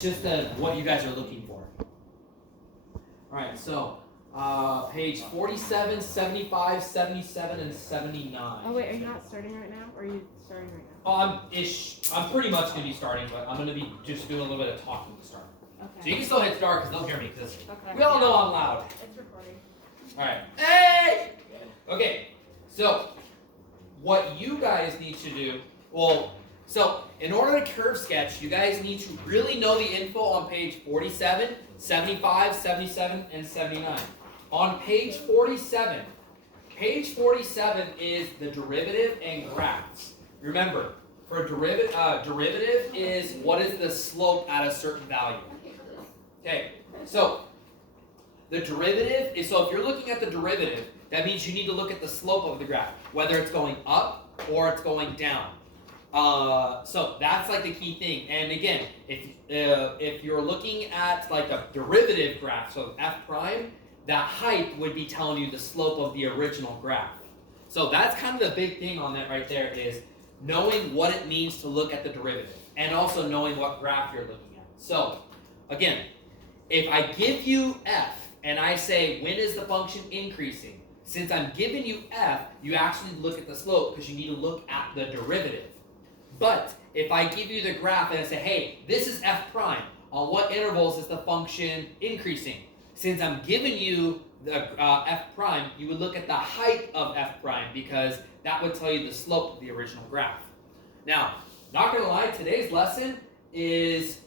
just what you guys are looking for. All right, so page 47, 75, 77, and 79. Oh wait, are you not starting right now, or are you starting right now? I'm pretty much going to be starting, but I'm going to be just doing a little bit of talking to start. Okay. So you can still hit start because they'll hear me, because Okay. we all know I'm loud. It's recording. All right. Hey! Okay, so what you guys need to do, so in order to curve sketch, you guys need to really know the info on page 47, 75, 77, and 79. On page 47 is the derivative and graphs. Remember, for a derivative is what is the slope at a certain value. Okay, so the derivative is, so if you're looking at the derivative, that means you need to look at the slope of the graph, whether it's going up or it's going down. So that's like the key thing. And again, if you're looking at like a derivative graph, so f prime, that height would be telling you the slope of the original graph. So that's kind of the big thing on that right there, is knowing what it means to look at the derivative and also knowing what graph you're looking at. So again, if I give you f and I say when is the function increasing, since I'm giving you f, you actually look at the slope because you need to look at the derivative. But if I give you the graph and I say, hey, this is f prime, on what intervals is the function increasing? Since I'm giving you the f prime, you would look at the height of f prime because that would tell you the slope of the original graph. Now, not gonna lie, today's lesson is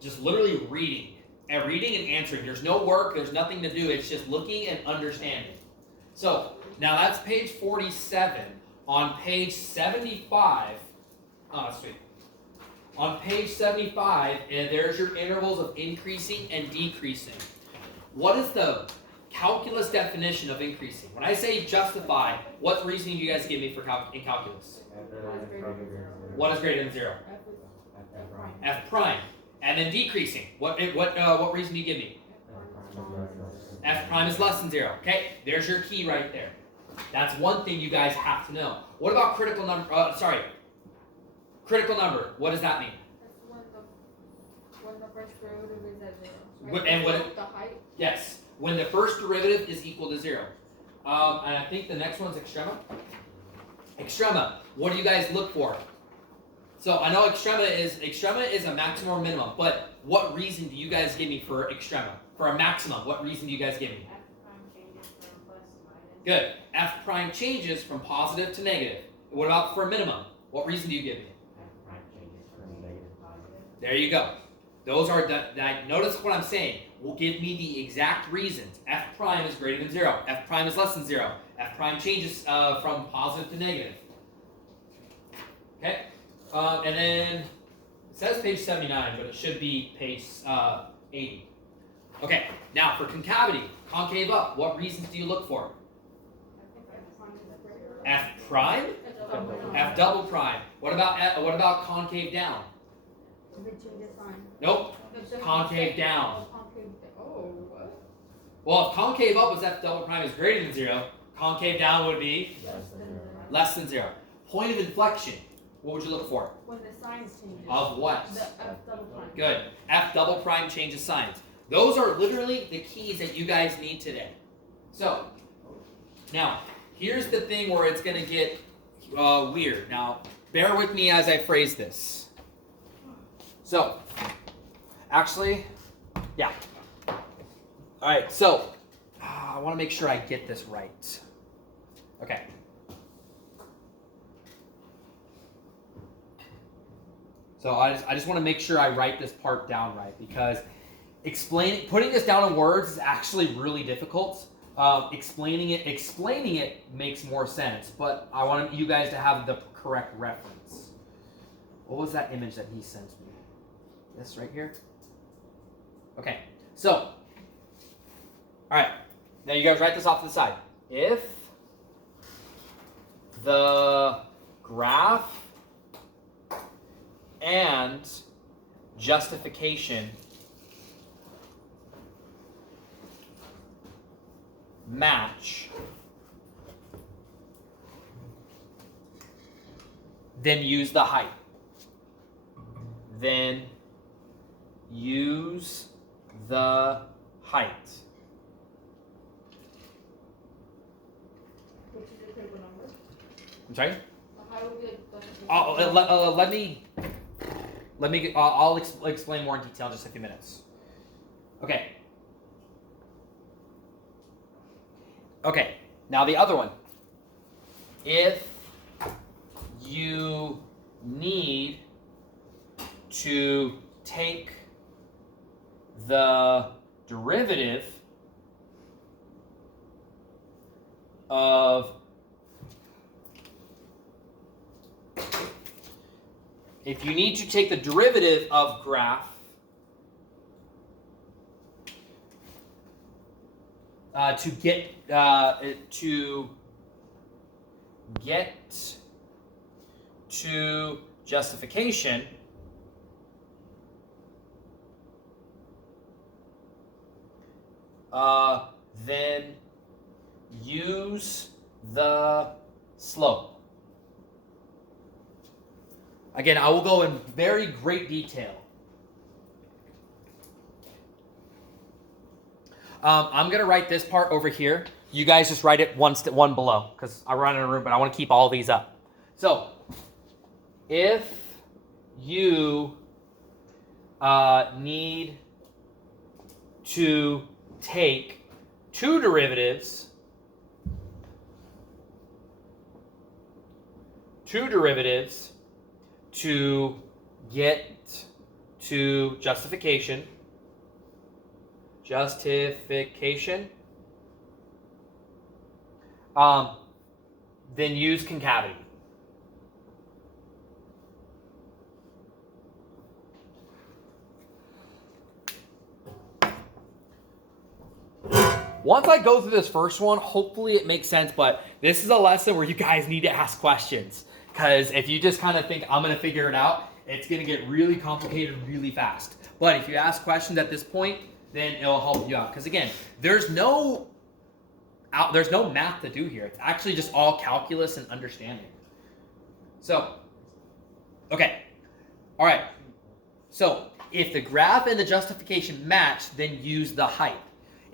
just literally reading and answering. There's no work, there's nothing to do, it's just looking and understanding. So, now that's page 47. On page 75, on page 75, and there's your intervals of increasing and decreasing. What is the calculus definition of increasing? When I say justify, what reasoning do you guys give me for in calculus? What is greater than 0? F prime. And then decreasing. What reason do you give me? F prime is less than 0. Okay, there's your key right there. That's one thing you guys have to know. What about critical number? Critical number. What does that mean? That's when the first derivative is at 0. Right? And what? The height. Yes, when the first derivative is equal to 0. And I think the next one's extrema. Extrema. What do you guys look for? So I know extrema is a maximum or minimum, but what reason do you guys give me for extrema? For a maximum, what reason do you guys give me? Good. F prime changes from positive to negative. What about for a minimum? What reason do you give me? There you go. Those are notice what I'm saying. Will give me the exact reasons. F prime is greater than 0. F prime is less than 0. F prime changes from positive to negative. Okay? And then it says page 79, but it should be page 80. Okay, now for concavity, concave up, what reasons do you look for? F prime? F double prime. What about concave down? Nope. Concave down. Well, if concave up was F double prime is greater than 0, concave down would be less than 0. Point of inflection. What would you look for? When the signs change. Of what? The F double prime. Good. F double prime changes signs. Those are literally the keys that you guys need today. So, now, here's the thing where it's going to get weird. Now, bear with me as I phrase this. So, actually, yeah. All right, so I want to make sure I get this right. Okay. So I just want to make sure I write this part down right, because putting this down in words is actually really difficult. Explaining it makes more sense, but I want you guys to have the correct reference. What was that image that he sent me? This right here? Okay, so, all right, now you guys write this off to the side. If the graph and justification match, then use the height. Then use the height. Which is your critical number. I'm sorry? The height will be like Let me. I'll explain more in detail in just a few minutes. Okay. Okay. Now the other one. If you need to take the derivative of graph to get to justification, then use the slope. Again, I will go in very great detail. I'm going to write this part over here. You guys just write it one below because I run in a room, but I want to keep all these up. So, if you need to take two derivatives to get to justification, then use concavity. Once I go through this first one, hopefully it makes sense, but this is a lesson where you guys need to ask questions. Because if you just kind of think, I'm going to figure it out, it's going to get really complicated really fast. But if you ask questions at this point, then it'll help you out. Because again, there's no math to do here. It's actually just all calculus and understanding. So, okay. All right. So, if the graph and the justification match, then use the height.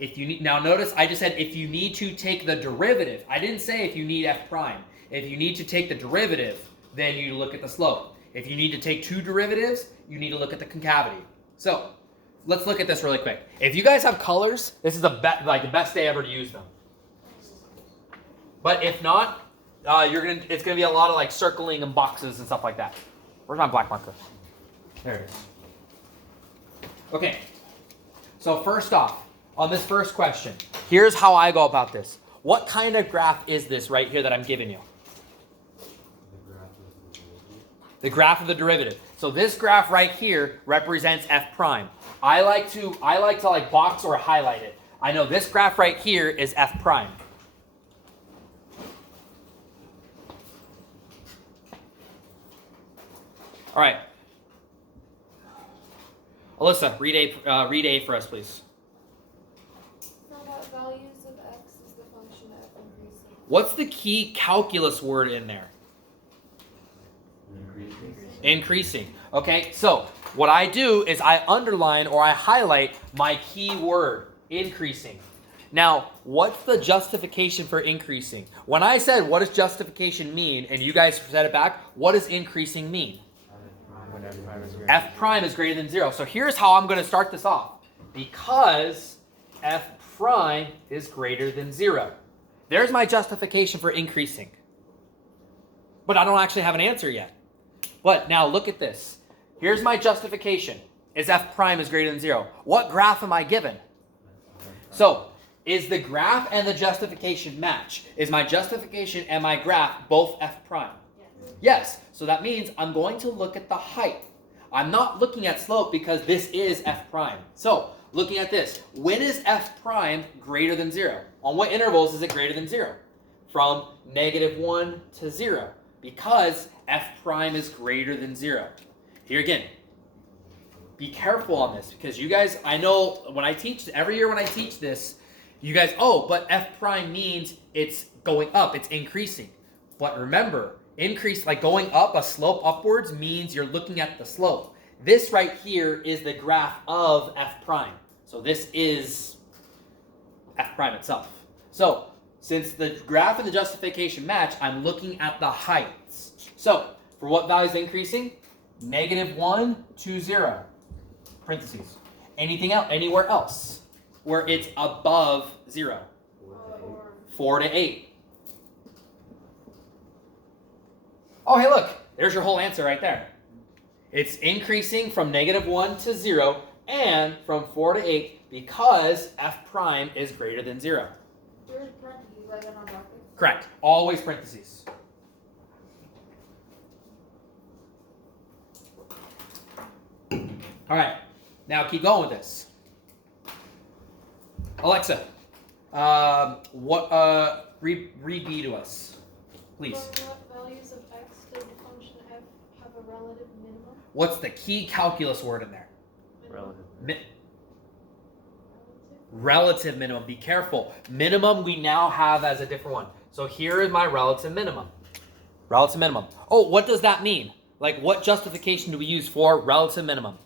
If you need, now notice I just said if you need to take the derivative. I didn't say if you need f prime. If you need to take the derivative, then you look at the slope. If you need to take two derivatives, you need to look at the concavity. So, let's look at this really quick. If you guys have colors, this is the best day ever to use them. But if not, it's gonna be a lot of like circling and boxes and stuff like that. Where's my black marker? There it is. Okay. So first off, on this first question, here's how I go about this. What kind of graph is this right here that I'm giving you? The graph of the derivative. So this graph right here represents f prime. I like to box or highlight it. I know this graph right here is f prime. All right. Alyssa, read A for us, please. From what values of x is the function of increasing? What's the key calculus word in there? Increasing. Okay, so what I do is I underline or I highlight my key word, increasing. Now, what's the justification for increasing? When I said what does justification mean, and you guys said it back, what does increasing mean? F prime is greater than 0. So here's how I'm going to start this off. Because f prime is greater than 0. There's my justification for increasing. But I don't actually have an answer yet. But now look at this. Here's my justification. Is f prime is greater than 0. What graph am I given? So, is the graph and the justification match? Is my justification and my graph both f prime? Yes. So that means I'm going to look at the height. I'm not looking at slope because this is f prime. So, looking at this, when is f prime greater than 0? On what intervals is it greater than 0? From -1 to 0. Because f prime is greater than 0. Here again, be careful on this because you guys, I know when I teach, every year when I teach this, you guys, but f prime means it's going up, it's increasing. But remember, increase, like going up, a slope upwards means you're looking at the slope. This right here is the graph of f prime. So this is f prime itself. So since the graph and the justification match, I'm looking at the heights. So for what value is increasing? -1 to 0. Parentheses. Anything else? Anywhere else where it's above 0? 4 to 8. Oh, hey, look. There's your whole answer right there. It's increasing from -1 to 0 and from 4 to 8 because f prime is greater than 0. There's parentheses like in our brackets. Correct. Always parentheses. All right. Now keep going with this. Alexa, read B to us, please. For what values of x does the function f have a relative minimum? What's the key calculus word in there? Relative. Relative minimum. Be careful. Minimum we now have as a different one. So here is my relative minimum. Relative minimum. Oh, what does that mean? Like, what justification do we use for relative minimum?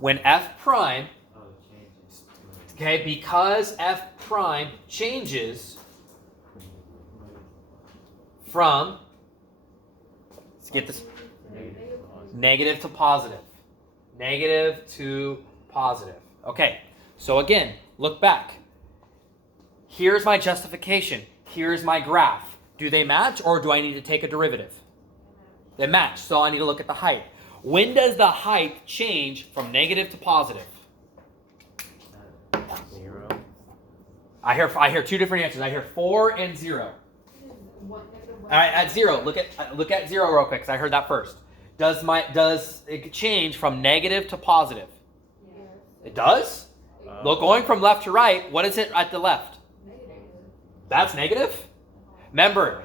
When f prime, okay, because f prime changes from, let's get this, negative to positive. Negative to positive. Okay, so again, look back. Here's my justification. Here's my graph. Do they match or do I need to take a derivative? They match, so I need to look at the height. When does the height change from negative to positive? 0. I hear two different answers. I hear 4 and 0. All right, at 0, look at 0 real quick because I heard that first. Does it change from negative to positive? Yes. It does? Look, going from left to right, what is it at the left? Negative. That's negative? Remember,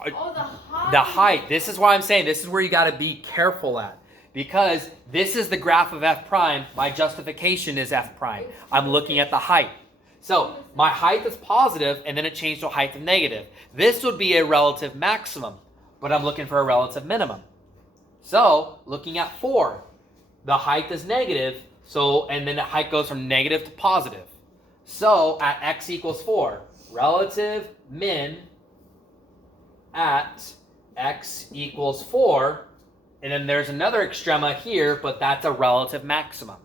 Oh, the height. the height. This is why I'm saying this is where you got to be careful at. Because this is the graph of f prime. My justification is f prime. I'm looking at the height. So my height is positive, and then it changed to a height of negative. This would be a relative maximum, but I'm looking for a relative minimum. So looking at 4, the height is negative, so and then the height goes from negative to positive. So at x equals 4, relative min at x equals 4, and then there's another extrema here, but that's a relative maximum.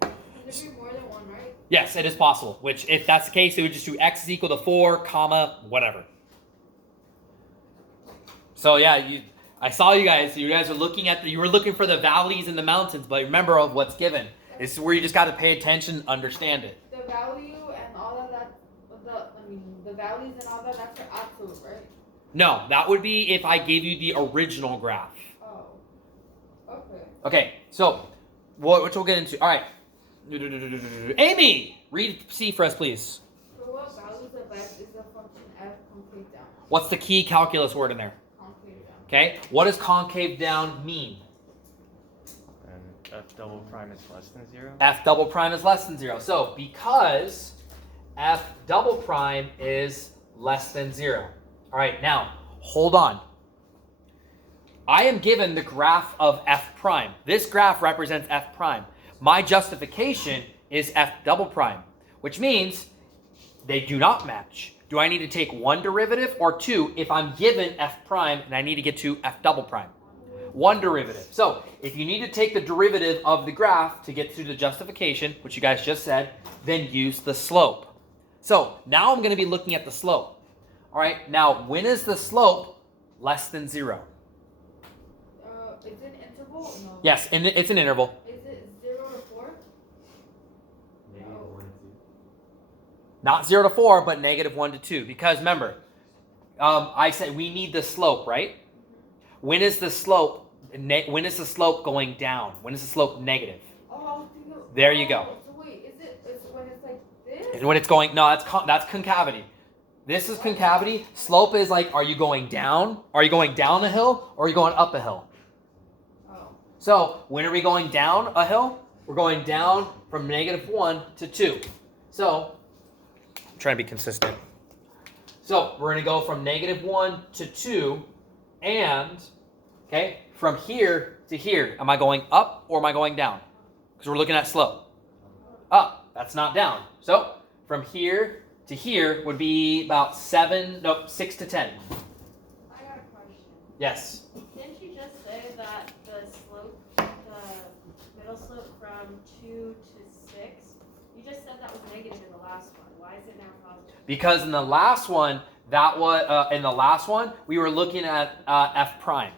Can there be more than one, right? Yes, it is possible, which if that's the case, it would just do x is equal to 4, comma, whatever. So yeah, I saw you guys are looking at you were looking for the valleys and the mountains, but remember of what's given. This is where you just got to pay attention, understand it. The value and all of that, the values and all that, that's for absolute, right? No, that would be if I gave you the original graph. Oh. Okay. Okay, so which we'll get into. All right. Amy, read C for us, please. For what values of x is the function f concave down? What's the key calculus word in there? Concave down. Okay, what does concave down mean? And f double prime is less than 0. F double prime is less than 0. So because f double prime is less than 0. All right, now hold on. I am given the graph of f prime. This graph represents f prime. My justification is f double prime, which means they do not match. Do I need to take one derivative or two if I'm given f prime and I need to get to f double prime? One derivative. So if you need to take the derivative of the graph to get to the justification, which you guys just said, then use the slope. So now I'm going to be looking at the slope. All right, now when is the slope less than 0? Is it an interval? No. Yes, and it's an interval. Is it 0 to 4? Not 0 to 4, but -1 to 2. Because remember, I said we need the slope, right? When is the slope? When is the slope going down? When is the slope negative? Oh, I was thinking. There you go. So wait, is when it's like this? And when it's going, no, that's concavity. This is concavity. Slope is like, are you going down? Are you going down a hill or are you going up a hill? Oh. So when are we going down a hill? We're going down from -1 to 2. So I'm trying to be consistent. So we're going to go from -1 to 2 and, okay, from here to here. Am I going up or am I going down? Because we're looking at slope. Up. That's not down. So from here to here would be about 6 to 10. I got a question. Yes. Didn't you just say that the slope, the middle slope from 2 to 6, you just said that was negative in the last one. Why is it now positive? Because in the last one, we were looking at f prime,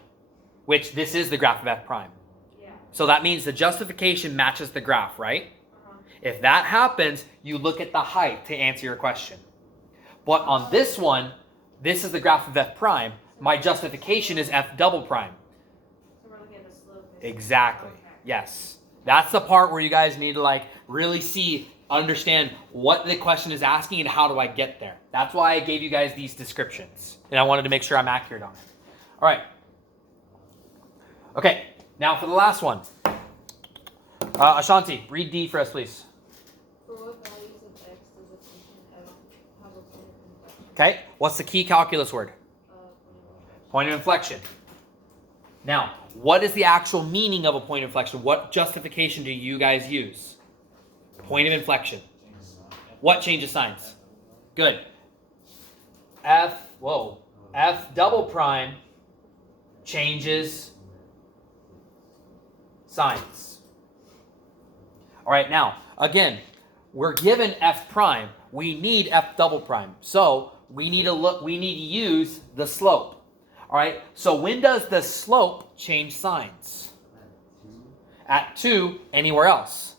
which this is the graph of f prime. Yeah. So that means the justification matches the graph, right? Uh-huh. If that happens, you look at the height to answer your question. But on this one, this is the graph of f prime. My justification is f double prime. So we're looking at the slope. Exactly. Okay. Yes. That's the part where you guys need to like really understand what the question is asking and how do I get there. That's why I gave you guys these descriptions. And I wanted to make sure I'm accurate on it. All right. Okay. Now for the last one. Ashanti, read D for us, please. For what values of x does a function f have a point of inflection? Okay. What's the key calculus word? Point of inflection. Now, what is the actual meaning of a point of inflection? What justification do you guys use? Point of inflection. What changes signs? Good. F double prime changes signs. All right, now, again, we're given f prime. We need f double prime. So we need to use the slope. All right, so when does the slope change signs? At 2, anywhere else.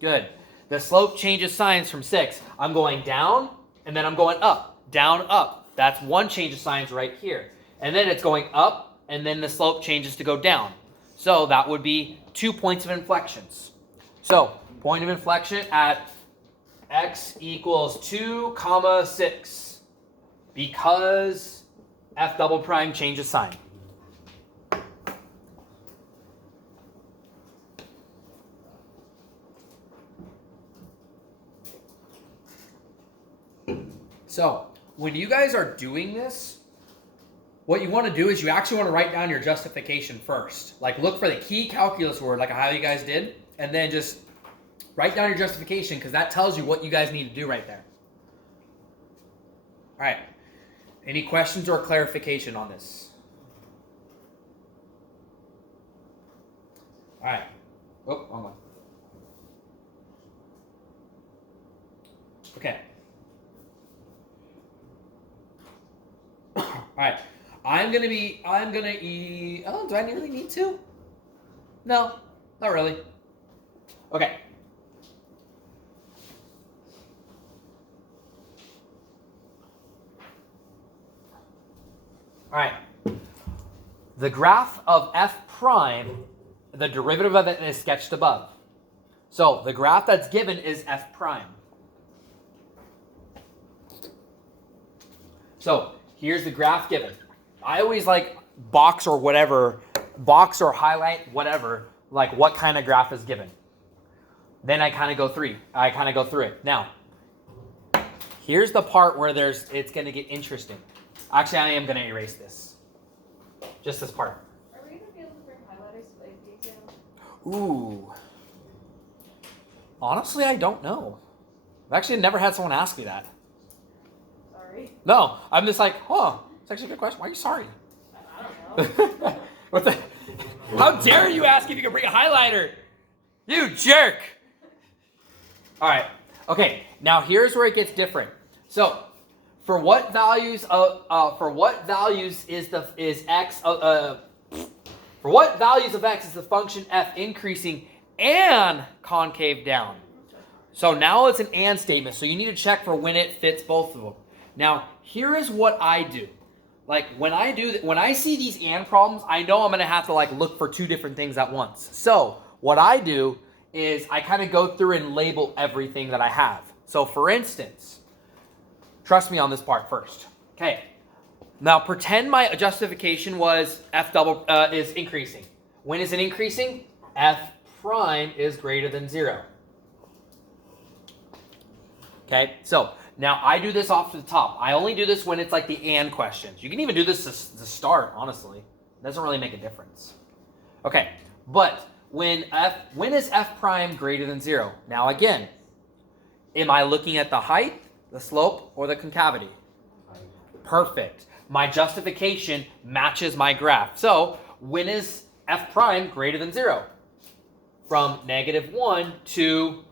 Good. The slope changes signs from 6. I'm going down, and then I'm going up. Down, up. That's one change of signs right here. And then it's going up, and then the slope changes to go down. So that would be 2 points of inflections. So point of inflection at x equals 2, 6. Because f double prime changes sign. So, when you guys are doing this, what you want to do is you actually want to write down your justification first. Like, look for the key calculus word, like how you guys did, and then just write down your justification because that tells you what you guys need to do right there. All right. Any questions or clarification on this? All right. Oh, wrong one. Okay. All right. I'm gonna eat. Oh, do I really need to? No, not really. Okay. All right. The graph of f prime, the derivative of it is sketched above. So the graph that's given is f prime. So here's the graph given. I always like box or highlight whatever, like what kind of graph is given. Then I kind of go through it. Now, here's the part where it's going to get interesting. Actually, I am going to erase this. Just this part. Are we gonna be able to bring highlighters to the exam? Ooh. Honestly, I don't know. I've actually never had someone ask me that. Sorry. No, I'm just like, oh, it's actually a good question. Why are you sorry? I don't know. What the? How dare you ask if you can bring a highlighter? You jerk. All right. Okay. Of for what values of x is the function f increasing and concave down? So now it's an and statement. So you need to check for when it fits both of them. Now here is what I do. Like when I see these and problems, I know I'm gonna have to like look for two different things at once. So what I do is I kind of go through and label everything that I have. So for instance, trust me on this part first. Okay. Now pretend my justification was f double is increasing. When is it increasing? F prime is greater than 0. Okay. So now I do this off to the top. I only do this when it's like the and questions. You can even do this to start, honestly. It doesn't really make a difference. Okay, but when is f prime greater than 0? Now again, am I looking at the height, the slope, or the concavity? Perfect. My justification matches my graph. So when is f prime greater than 0? From -1 to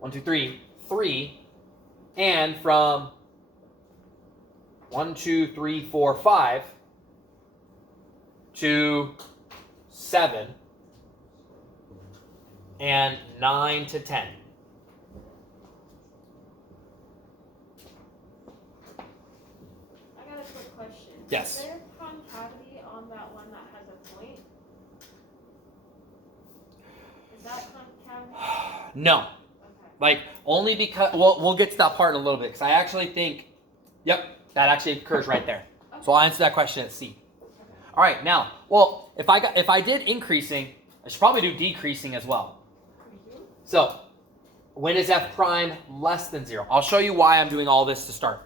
1, 2, 3, 3, and from 1, 2, 3, 4, 5 to 7 and 9 to 10. I got a quick question. Yes. Is there concavity on that one that has a point? Is that concavity? No. Okay. Like, only because, well, we'll get to that part in a little bit, because I actually think, yep, that actually occurs right there. So I'll answer that question at C. All right, now, well, if I did increasing, I should probably do decreasing as well. So, when is f prime less than 0? I'll show you why I'm doing all this to start.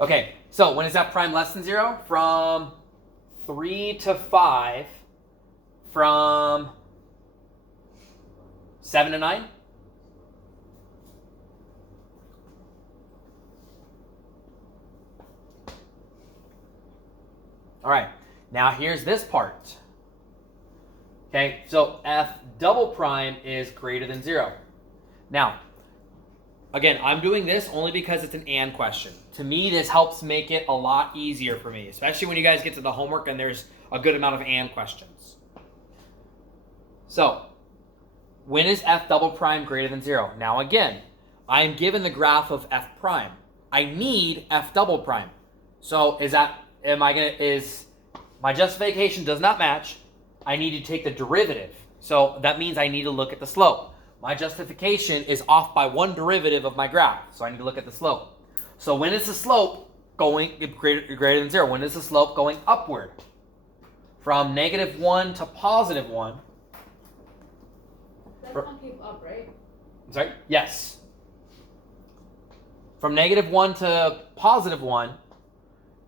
Okay, so when is f prime less than 0? From 3 to 5, from 7 to 9? All right, now here's this part. Okay, so f double prime is greater than 0. Now, again, I'm doing this only because it's an and question. To me, this helps make it a lot easier for me, especially when you guys get to the homework and there's a good amount of and questions. So, when is f double prime greater than 0? Now again, I am given the graph of f prime. I need f double prime. So is my justification does not match. I need to take the derivative. So that means I need to look at the slope. My justification is off by one derivative of my graph. So I need to look at the slope. So when is the slope going greater than 0? When is the slope going upward? From -1 to +1. That's concave up, right? I'm sorry? Yes. From -1 to +1,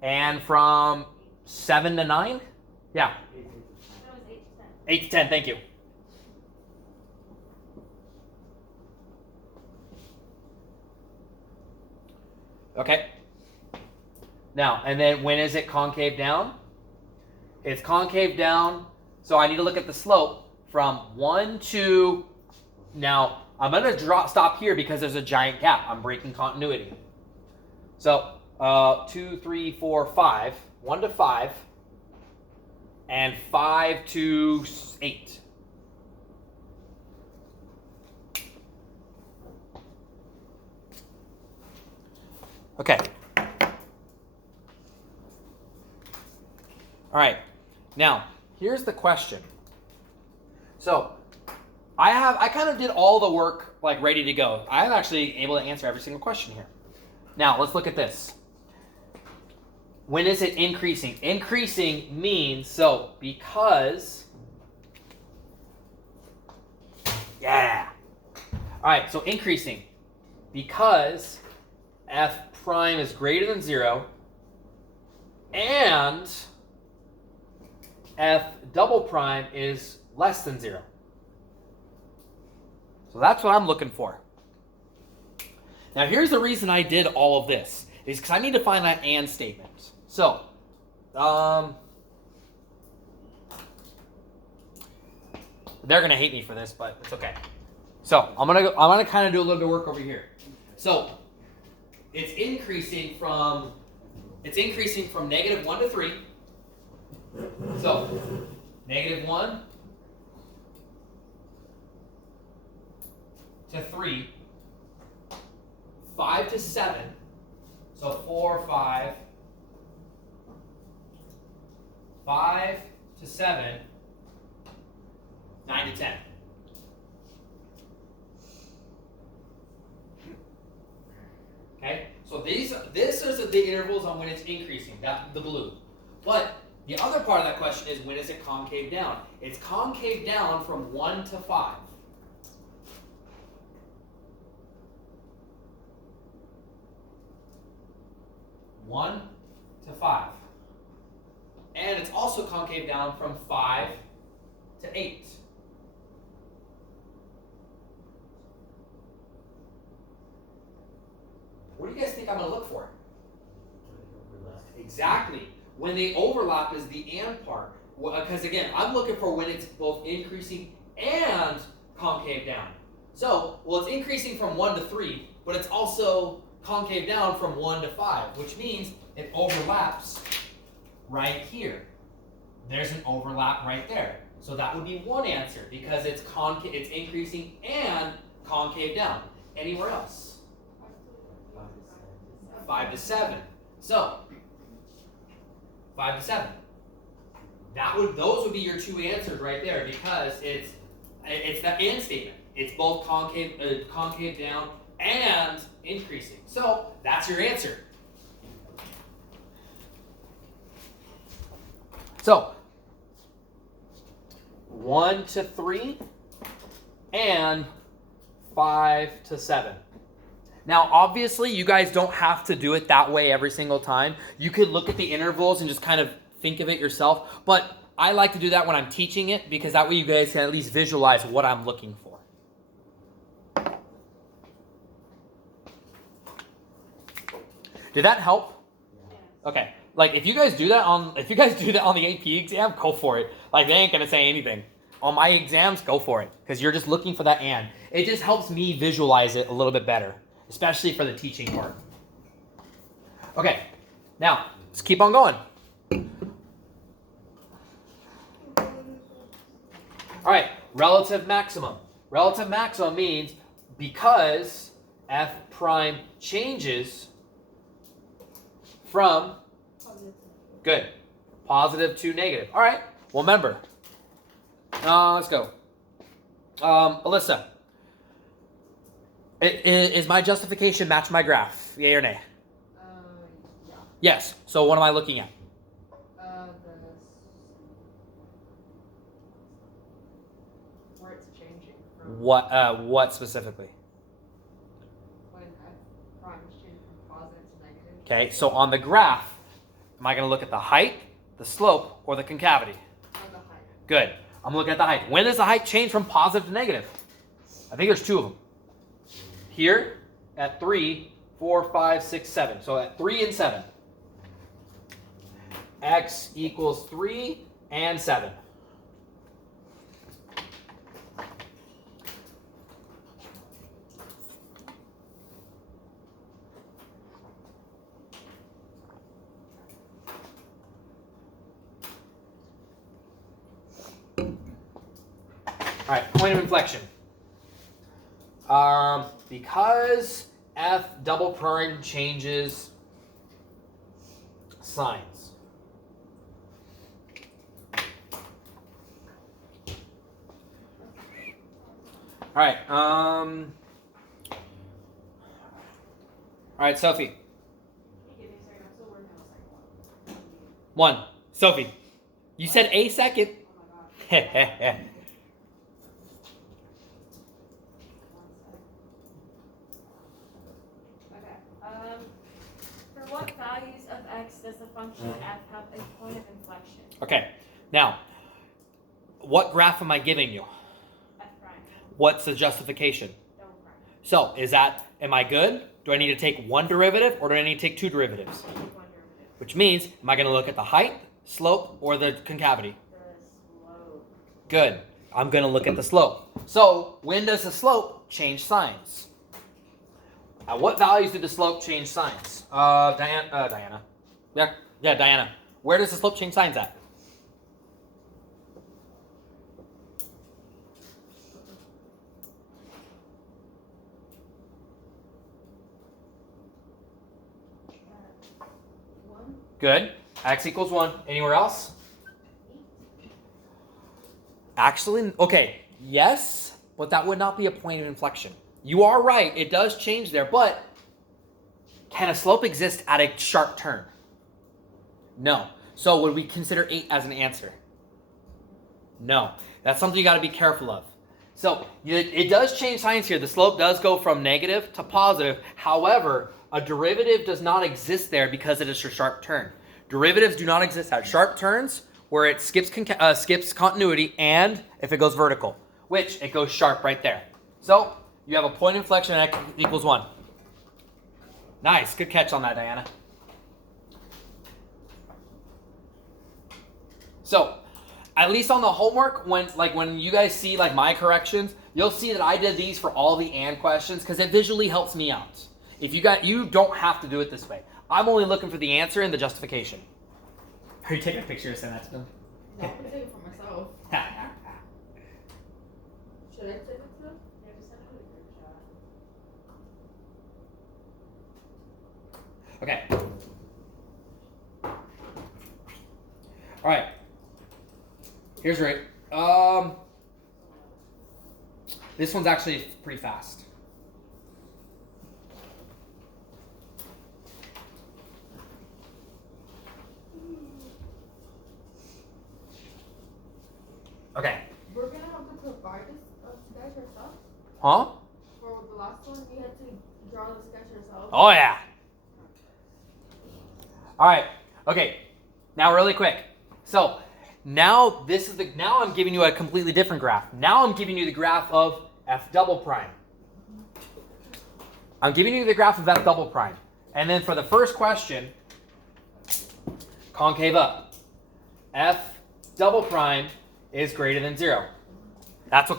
and from 7 to 9? Yeah. That was 8 to 10. 8 to 10, thank you. Okay. Now, and then when is it concave down? It's concave down, so I need to look at the slope from 1 to, now I'm going to stop here because there's a giant gap. I'm breaking continuity. So 2, 3, 4, 5, 1 to 5, and 5 to 8. Okay. All right. Now, here's the question. So, I kind of did all the work like ready to go. I'm actually able to answer every single question here. Now, let's look at this. When is it increasing? Increasing means, so because, yeah. All right, so increasing because f prime is greater than 0 and f double prime is less than 0. So that's what I'm looking for. Now here's the reason I did all of this, is because I need to find that and statement. So, they're gonna hate me for this, but it's okay. So I'm gonna kind of do a little bit of work over here. So it's increasing from -1 to 3. So -1 to 3, 5 to 7, so 4, 5, 5 to 7, 9 to 10. Okay, so this is the intervals on when it's increasing, the blue. But the other part of that question is, when is it concave down? It's concave down from 1 to 5. 1 to 5. And it's also concave down from 5 to 8. What do you guys think I'm going to look for? Exactly. When they overlap is the and part. Because again, I'm looking for when it's both increasing and concave down. So, well, it's increasing from 1 to 3, but it's also concave down from 1 to 5, which means it overlaps right here. There's an overlap right there. So that would be one answer because it's increasing and concave down. Anywhere else? 5 to 7. So 5 to 7. Those would be your two answers right there because it's the and statement. It's both concave down and increasing. So that's your answer. So 1 to 3 and 5 to 7. Now, obviously, you guys don't have to do it that way every single time. You could look at the intervals and just kind of think of it yourself. But I like to do that when I'm teaching it because that way you guys can at least visualize what I'm looking for. Did that help? Okay. Like if you guys do that on the AP exam, go for it. Like they ain't gonna say anything. On my exams, go for it. Because you're just looking for that and. It just helps me visualize it a little bit better. Especially for the teaching part. Okay. Now, let's keep on going. Alright, relative maximum. Relative maximum means because f prime changes from positive to negative. All right. Well, remember. Let's go. Alyssa. Is my justification match my graph? Yay or nay? Yeah. Yes. So what am I looking at? Where it's changing from. What specifically? When f prime is changing from positive to negative. Okay. So on the graph, am I going to look at the height, the slope, or the concavity? On the height. Good. I'm looking at the height. When does the height change from positive to negative? I think there's two of them. Here at 3, 4, 5, 6, 7. So at 3 and 7. X equals 3 and 7. All right, point of inflection. Because f double prime changes signs. All right. All right, Sophie. Give me a second, I'm still working on the second one. Sophie, you said a second. one. Oh my god. For what values of x does the function f have a point of inflection? Okay. Now, what graph am I giving you? F prime, What's the justification? double prime, So, am I good? Do I need to take one derivative or do I need to take two derivatives? take one derivative. Which means, am I going to look at the height, slope, or the concavity? The slope. Good. I'm going to look at the slope. So, when does the slope change signs? At what values do the slope change signs? Diana. Yeah, Diana. Where does the slope change signs at? One. Good. X equals 1. Anywhere else? Actually, okay, yes, but that would not be a point of inflection. You are right, it does change there, but can a slope exist at a sharp turn? No. So would we consider 8 as an answer? No. That's something you got to be careful of. So it does change signs here. The slope does go from negative to positive. However, a derivative does not exist there because it is a sharp turn. Derivatives do not exist at sharp turns where it skips continuity and if it goes vertical, which it goes sharp right there. So you have a point of inflection at x equals 1. Nice. Good catch on that, Diana. So at least on the homework, when you guys see like my corrections, you'll see that I did these for all the and questions because it visually helps me out. If you don't have to do it this way. I'm only looking for the answer and the justification. Are you taking a picture and send that to them? No, I'm gonna take it for myself. Should I take it to them? Yeah, just send it to the group chat. Okay. All right. Here's right. This one's actually pretty fast. Okay. We're gonna have to provide this sketch ourselves. Huh? For the last one, we had to draw the sketch ourselves. Oh yeah. All right. Okay. Now really quick. So now now I'm giving you a completely different graph. Now I'm giving you the graph of f double prime. I'm giving you the graph of f double prime. And then for the first question, concave up. F double prime is greater than 0. That's what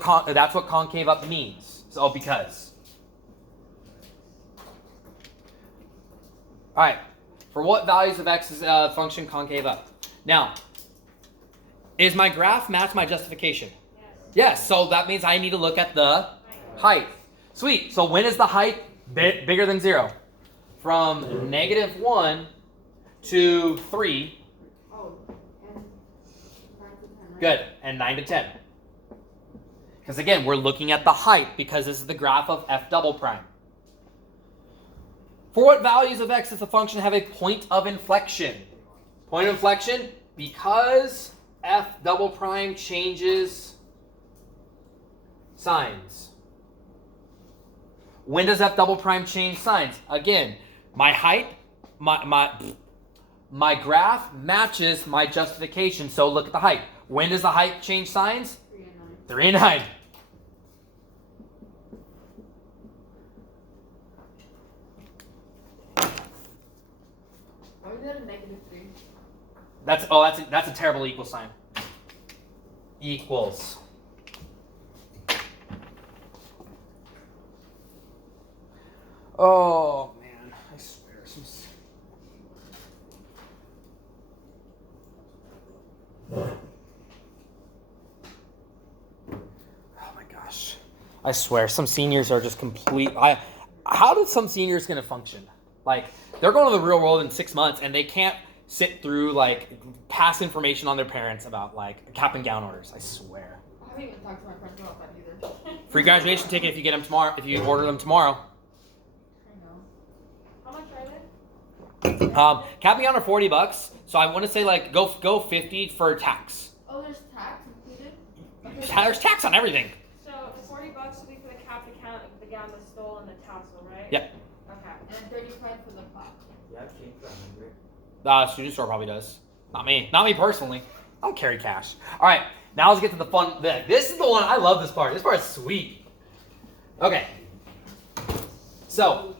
concave up means. So because. All right. For what values of x is function concave up? Now, is my graph match my justification? Yes. So that means I need to look at the height. Sweet. So when is the height bigger than 0? From -1 to 3. Oh, and 9 to 10, right? Good. And 9 to 10. Because again, we're looking at the height because this is the graph of f double prime. For what values of x does the function have a point of inflection? Point of inflection because f double prime changes signs. When does f double prime change signs? Again, my height, my graph matches my justification. So look at the height. When does the height change signs? 3 and 9. 3 and 9. Why is that a -3? That's a terrible equal sign. Equals. Oh man, I swear. Oh my gosh, I swear some seniors are just complete. How did some seniors gonna function? Like they're going to the real world in 6 months and they can't sit through like pass information on their parents about like cap and gown orders. I swear. I haven't even talked to my friends about that either. Free graduation ticket if you get them tomorrow. If you order them tomorrow. I know. How much are they? Cap and gown are $40. So I want to say like go 50 for tax. Oh, there's tax included? Okay. There's tax on everything. So $40 will be for the cap, the gown, the stole, and the tassel, right? Yep. Okay. And 35 for the clock. Yeah, I've changed that number. Student store probably does. Not me. Not me personally. I don't carry cash. All right. Now let's get to the fun. This is the one. I love this part. This part is sweet. Okay. So,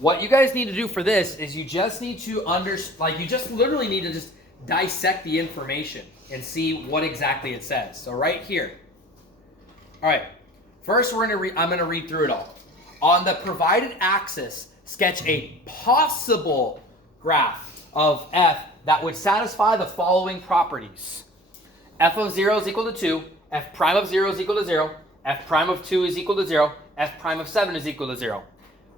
what you guys need to do for this is you just need to you just literally need to just dissect the information and see what exactly it says. So right here. All right. First, I'm going to read through it all. On the provided axis, sketch a possible graph of f that would satisfy the following properties. F of 0 is equal to 2, f prime of 0 is equal to 0, f prime of 2 is equal to 0, f prime of 7 is equal to 0.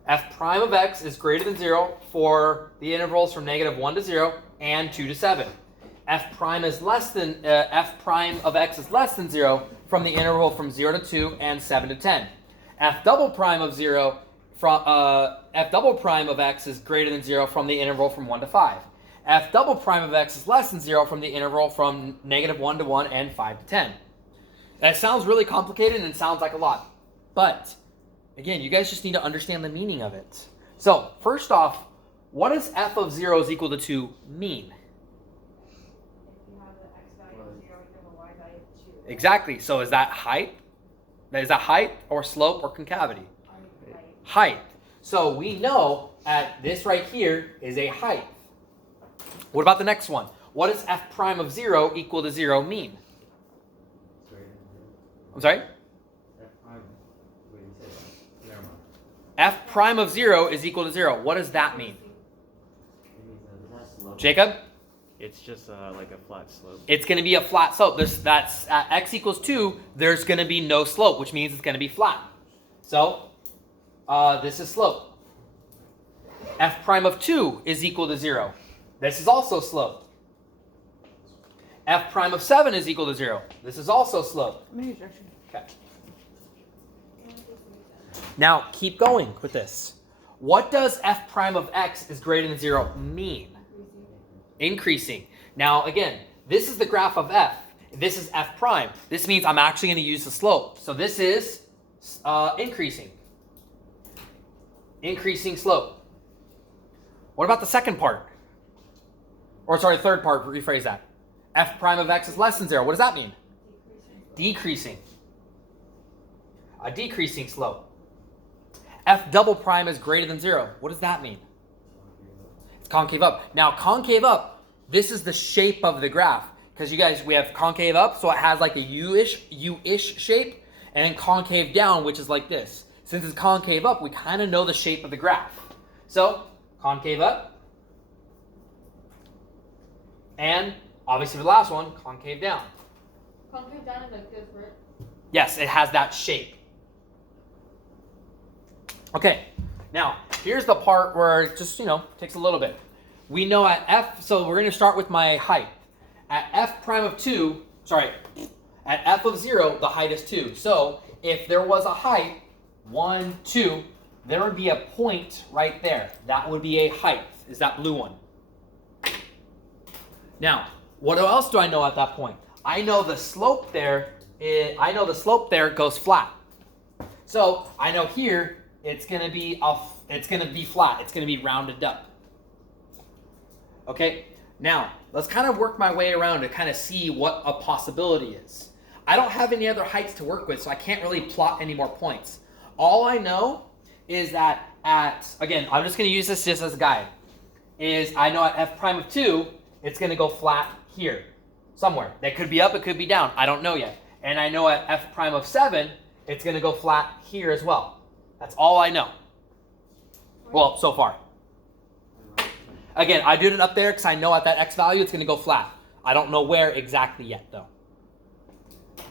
F prime of x is greater than 0 for the intervals from -1 to 0 and 2 to 7. F prime is less than f prime of x is less than 0 from the interval from 0 to 2 and 7 to 10. F double prime of 0 from f double prime of x is greater than 0 from the interval from 1 to 5. F double prime of x is less than 0 from the interval from -1 to 1 and 5 to 10. That sounds really complicated and it sounds like a lot. But Again, you guys just need to understand the meaning of it. So, first off, what does f of 0 is equal to 2 mean? If you have the x value of 0, you have a y value of 2. Exactly. So is that height? Is that height or slope or concavity? Right. Height. So we know at this right here is a height. What about the next one? What does f prime of 0 equal to 0 mean? I'm sorry? F prime of 0 is equal to 0. What does that mean? Jacob? It's just like a flat slope. It's going to be a flat slope. That's at x equals 2, there's going to be no slope, which means it's going to be flat. So, this is slope. F prime of 2 is equal to 0. This is also slope. F prime of 7 is equal to 0. This is also slope. Okay. Now, keep going with this. What does f prime of x is greater than 0 mean? Increasing. Now, again, this is the graph of f. This is f prime. This means I'm actually going to use the slope. So this is increasing. Increasing slope. What about the second part? Or sorry, the third part, rephrase that. F prime of x is less than 0. What does that mean? Decreasing. A decreasing slope. F double prime is greater than 0. What does that mean? It's concave up. Now, concave up, this is the shape of the graph. Because you guys, we have concave up, so it has like a U-ish shape. And then concave down, which is like this. Since it's concave up, we kind of know the shape of the graph. So, concave up. And obviously for the last one, concave down. Concave down and like this, right? Yes, it has that shape. Okay, now here's the part where it just, takes a little bit. We know at f, so we're going to start with my height. At f prime of 2, at f of 0, the height is 2. So if there was a height, 1, 2, there would be a point right there. That would be a height, is that blue one. Now, what else do I know at that point? I know the slope there goes flat. So I know here it's gonna be flat. It's gonna be rounded up. Okay. Now let's kind of work my way around to kind of see what a possibility is. I don't have any other heights to work with, so I can't really plot any more points. All I know is that again, I'm just gonna use this just as a guide. Is I know at f prime of 2, it's gonna go flat here. Somewhere. That could be up, it could be down. I don't know yet. And I know at f prime of 7, it's going to go flat here as well. That's all I know. Well, so far. Again, I did it up there because I know at that x value it's going to go flat. I don't know where exactly yet, though.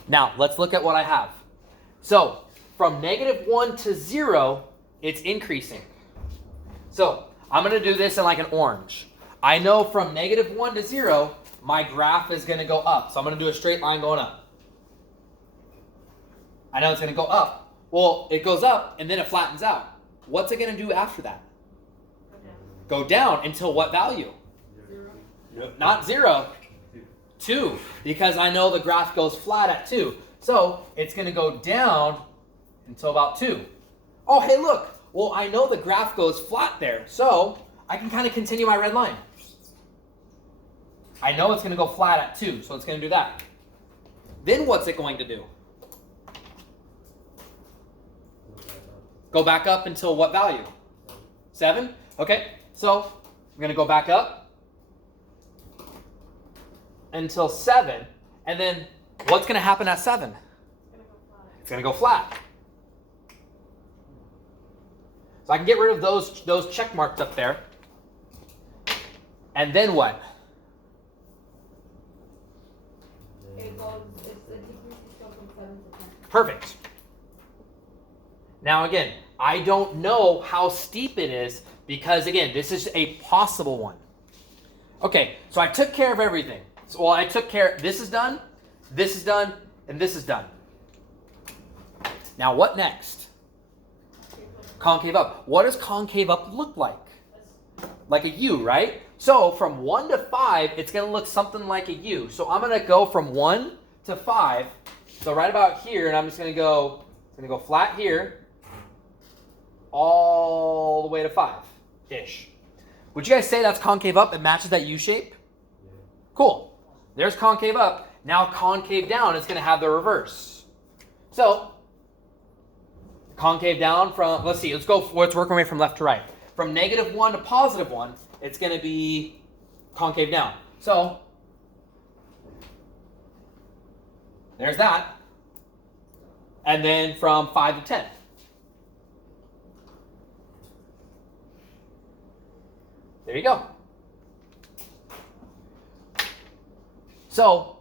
Now, let's look at what I have. So, from -1 to 0, it's increasing. So, I'm going to do this in like an orange. I know from -1 to 0, my graph is going to go up. So I'm going to do a straight line going up. I know it's going to go up. Well, it goes up and then it flattens out. What's it going to do after that? Go down until what value? 0. Not 0. 2. Because I know the graph goes flat at 2. So it's going to go down until about 2. Oh, hey, look. Well, I know the graph goes flat there. So I can kind of continue my red line. I know it's going to go flat at 2, so it's going to do that. Then what's it going to do? Go back up until what value? 7? Okay, so I'm going to go back up until 7. And then what's going to happen at 7? It's going to go flat. So I can get rid of those check marks up there. And then what? It's a decreasing slope from 7 to 10. Perfect. Now again, I don't know how steep it is because again, this is a possible one. Okay, so I took care of everything. So, well, I took care, this is done, and this is done. Now what next? Concave up. What does concave up look like? Like a U, right? So from 1 to 5, it's going to look something like a U. So I'm going to go from 1 to 5. So right about here, and I'm just going to go flat here. all the way to 5-ish. Would you guys say that's concave up? It matches that U shape? Cool. There's concave up. Now concave down is going to have the reverse. So, concave down from, let's work our way from left to right. From -1 to +1, it's going to be concave down. So, there's that. And then from 5 to 10. There you go. So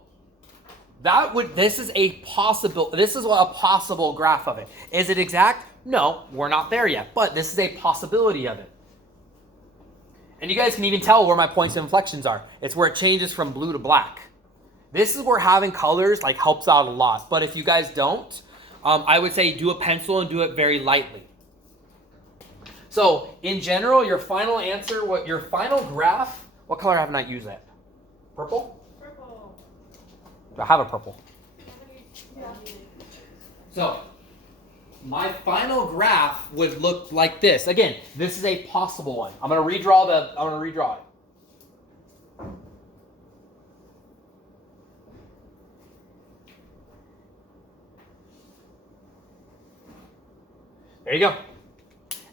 this is a possible graph of it. Is it exact? No, we're not there yet, but this is a possibility of it. And you guys can even tell where my points of inflections are. It's where it changes from blue to black. This is where having colors like helps out a lot. But if you guys don't, I would say do a pencil and do it very lightly. So in general, your final answer, your final graph, what color have I not used that? Purple? Purple. Do I have a purple? Yeah. So my final graph would look like this. Again, this is a possible one. I'm gonna redraw it. There you go.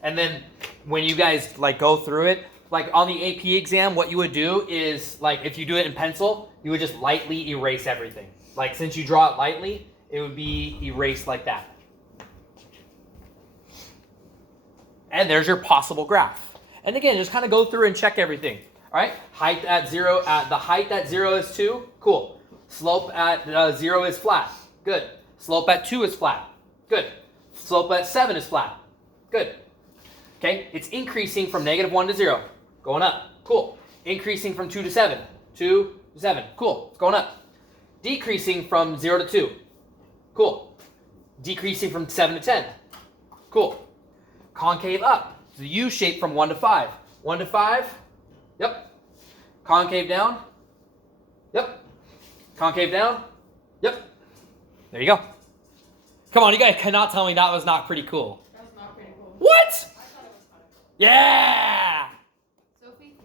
And then when you guys like go through it, like on the AP exam, what you would do is like if you do it in pencil, you would just lightly erase everything. Like since you draw it lightly, it would be erased like that. And there's your possible graph. And again, just kind of go through and check everything. All right, height at 0, the height at 0 is 2, cool. Slope at 0 is flat, good. Slope at 2 is flat, good. Slope at 7 is flat, good. Okay, it's increasing from -1 to 0, going up, cool. Increasing from 2 to 7, 2 to 7, cool, it's going up. Decreasing from 0 to 2, cool. Decreasing from 7 to 10, cool. Concave up, the U shape from 1 to 5. 1 to 5, yep. Concave down, yep. Concave down, yep. There you go. Come on, you guys cannot tell me that was not pretty cool. That's not pretty cool. What? I thought it was kind of cool. Yeah! Sophie,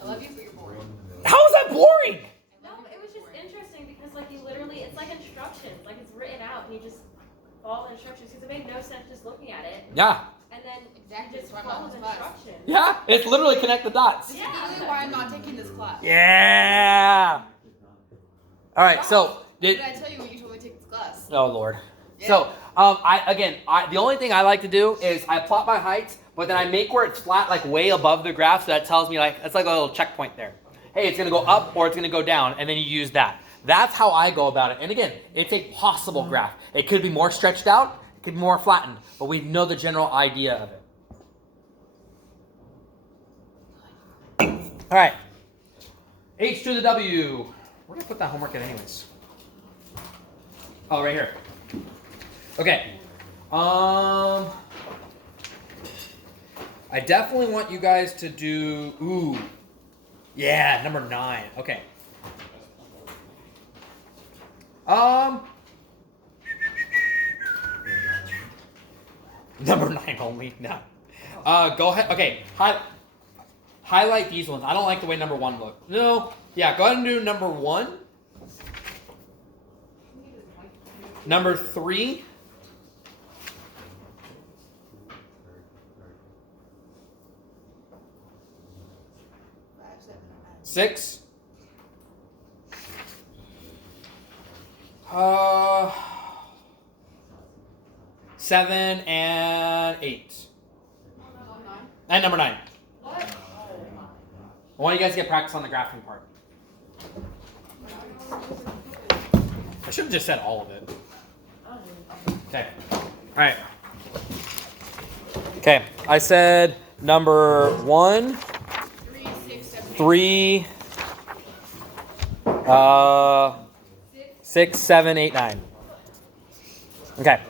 I love you, but you're boring. How is that boring? No, it was just interesting because like you literally, it's like instructions, like it's written out and you just follow instructions because it made no sense just looking at it. Yeah. And then Exactly, you just that's why I'm follow not the in this class. instructions. Yeah, it's literally connect the dots. This is literally why I'm not taking this class. Yeah. All right, so What did I tell you when you told me to take this class? oh Lord. Yeah. So the only thing I like to do is I plot my heights, but then I make where it's flat, like way above the graph, so that tells me like it's like a little checkpoint there. Hey, it's gonna go up or it's gonna go down, and then you use that. That's how I go about it. And again, it's a possible graph. It could be more stretched out, it could be more flattened, but we know the general idea of it. All right. H to the W. Where did I put that homework in anyways? Oh, right here. Okay. I definitely want you guys to do, yeah, number 9. Okay. Number 9 only, no. Go ahead, okay, highlight these ones. I don't like the way number 1 looked. No, yeah, go ahead and do number 1. Number 3. 6. 7 and 8. And number 9. What? I want you guys to get practice on the graphing part. I should have just said all of it. Okay. All right. Okay. I said number 1, 3, 6, 7, 8, 9. Okay.